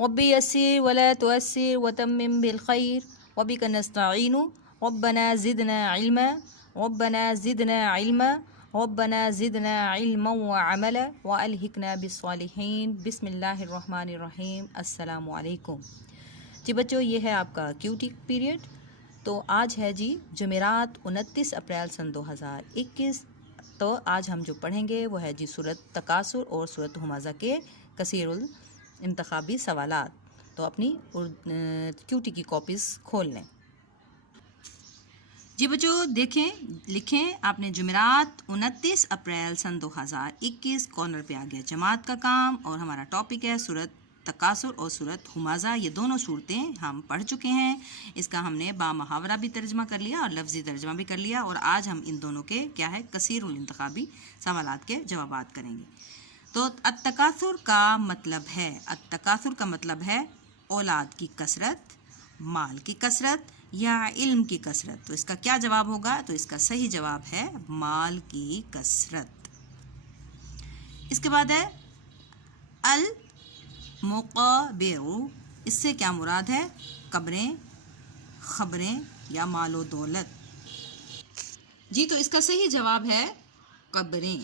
ربي يسر ولا تؤسر وتمم بالخير وبك نستعين ربنا زدنا علما ربنا زدنا علما ربنا زدنا علما وعملا وألهكنا بالصالحين بسم اللہ الرحمن الرحیم. السلام علیکم. جی بچوں، یہ ہے آپ کا کیوٹی پیریڈ. تو آج ہے جی جمعرات 29 اپریل سن 2021. تو آج ہم جو پڑھیں گے وہ ہے جی سورۃ تکاثر اور سورۃ ہمزہ کے کثیر الانتخابی سوالات. تو اپنی کیوٹی کی کاپیز کھول لیں. جی بچوں دیکھیں، لکھیں آپ نے جمعرات 29 اپریل سن 2021. کارنر پہ آ گیا جماعت کا کام، اور ہمارا ٹاپک ہے سورۃ تکاثر اور سورۃ ہمزہ. یہ دونوں صورتیں ہم پڑھ چکے ہیں. اس کا ہم نے با محاورہ بھی ترجمہ کر لیا اور لفظی ترجمہ بھی کر لیا، اور آج ہم ان دونوں کے کیا ہے کثیر الانتخابی سوالات کے جوابات کریں گے. تو التکاثر کا مطلب ہے اولاد کی کثرت، مال کی کثرت یا علم کی کثرت. تو اس کا کیا جواب ہوگا؟ تو اس کا صحیح جواب ہے مال کی کثرت. اس کے بعد ہے المقابر. اس سے کیا مراد ہے؟ قبریں، خبریں یا مال و دولت. جی تو اس کا صحیح جواب ہے قبریں.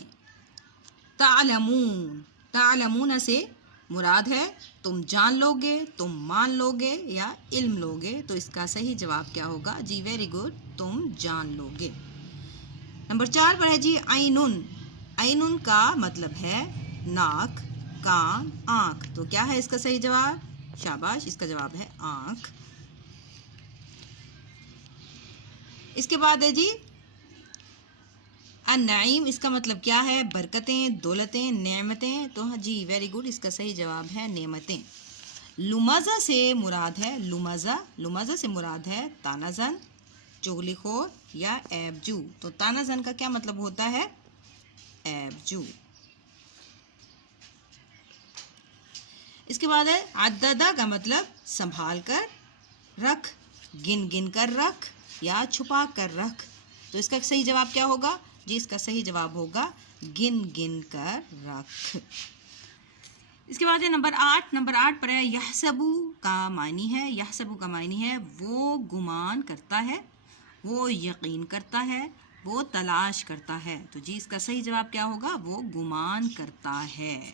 تعلمون سے مراد ہے تم جان لوگے، تم مان لوگے یا علم لوگے. تو اس کا صحیح جواب کیا ہوگا؟ جی ویری گڈ، تم جان لوگے. نمبر 4 پر ہے جی عینن کا مطلب ہے ناک، کان، آنکھ. تو کیا ہے اس کا صحیح جواب؟ شاباش، اس کا جواب ہے آنکھ. اس کے بعد ہے جی النعیم. اس کا مطلب کیا ہے؟ برکتیں، دولتیں، نعمتیں. تو جی ویری گڈ، اس کا صحیح جواب ہے نعمتیں. لمزہ سے مراد ہے طعنہ زن، چغلی خور یا عیب جو. تو طعنہ زن کا کیا مطلب ہوتا ہے؟ عیب جو. اس کے بعد ہے عددہ کا مطلب سنبھال کر رکھ، گن کر رکھ یا چھپا کر رکھ. تو اس کا صحیح جواب کیا ہوگا؟ جی اس کا صحیح جواب ہوگا گن کر رکھ. اس کے بعد ہے نمبر 8 پر ہے یحسبو کا معنی ہے وہ گمان کرتا ہے، وہ یقین کرتا ہے، وہ تلاش کرتا ہے. تو جی اس کا صحیح جواب کیا ہوگا؟ وہ گمان کرتا ہے.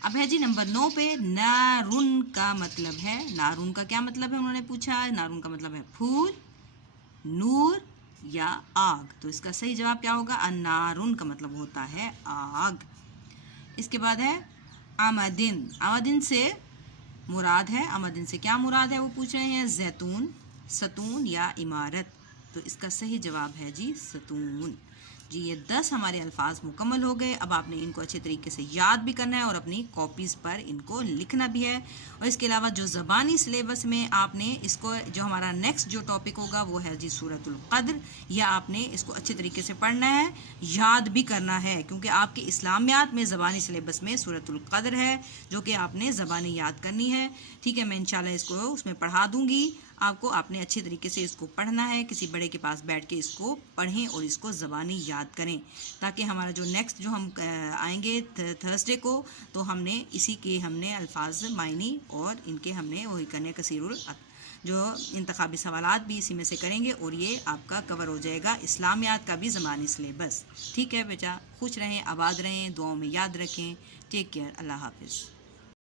اب ہے جی نمبر 9 پہ نارن کا مطلب ہے. نارن کا کیا مطلب ہے انہوں نے پوچھا؟ نارن کا مطلب ہے پھول، نور یا آگ. تو اس کا صحیح جواب کیا ہوگا؟ النارن کا مطلب ہوتا ہے آگ. اس کے بعد ہے آمدن سے کیا مراد ہے وہ پوچھ رہے ہیں؟ زیتون، ستون یا عمارت. تو اس کا صحیح جواب ہے جی ستون. جی یہ 10 ہمارے الفاظ مکمل ہو گئے. اب آپ نے ان کو اچھے طریقے سے یاد بھی کرنا ہے اور اپنی کاپیز پر ان کو لکھنا بھی ہے. اور اس کے علاوہ جو زبانی سلیبس میں آپ نے اس کو جو ہمارا نیکسٹ جو ٹاپک ہوگا وہ ہے جی سورۃ القدر. یا آپ نے اس کو اچھے طریقے سے پڑھنا ہے، یاد بھی کرنا ہے، کیونکہ آپ کے اسلامیات میں زبانی سلیبس میں سورۃ القدر ہے جو کہ آپ نے زبانی یاد کرنی ہے. ٹھیک ہے، میں انشاءاللہ اس کو اس میں پڑھا دوں گی آپ نے اچھے طریقے سے اس کو پڑھنا ہے. کسی بڑے کے پاس بیٹھ کے اس کو پڑھیں اور اس کو زبانی یاد کریں، تاکہ ہمارا جو نیکسٹ جو ہم آئیں گے تھرسڈے کو، تو ہم نے اسی کے الفاظ معنی اور ان کے وہی کرنے کثیر جو انتخابی سوالات بھی اسی میں سے کریں گے، اور یہ آپ کا کور ہو جائے گا اسلامیات کا بھی زبانی سلیبس. ٹھیک ہے بیٹا، خوش رہیں، آباد رہیں، دعاؤں میں یاد رکھیں. Take care. اللہ حافظ.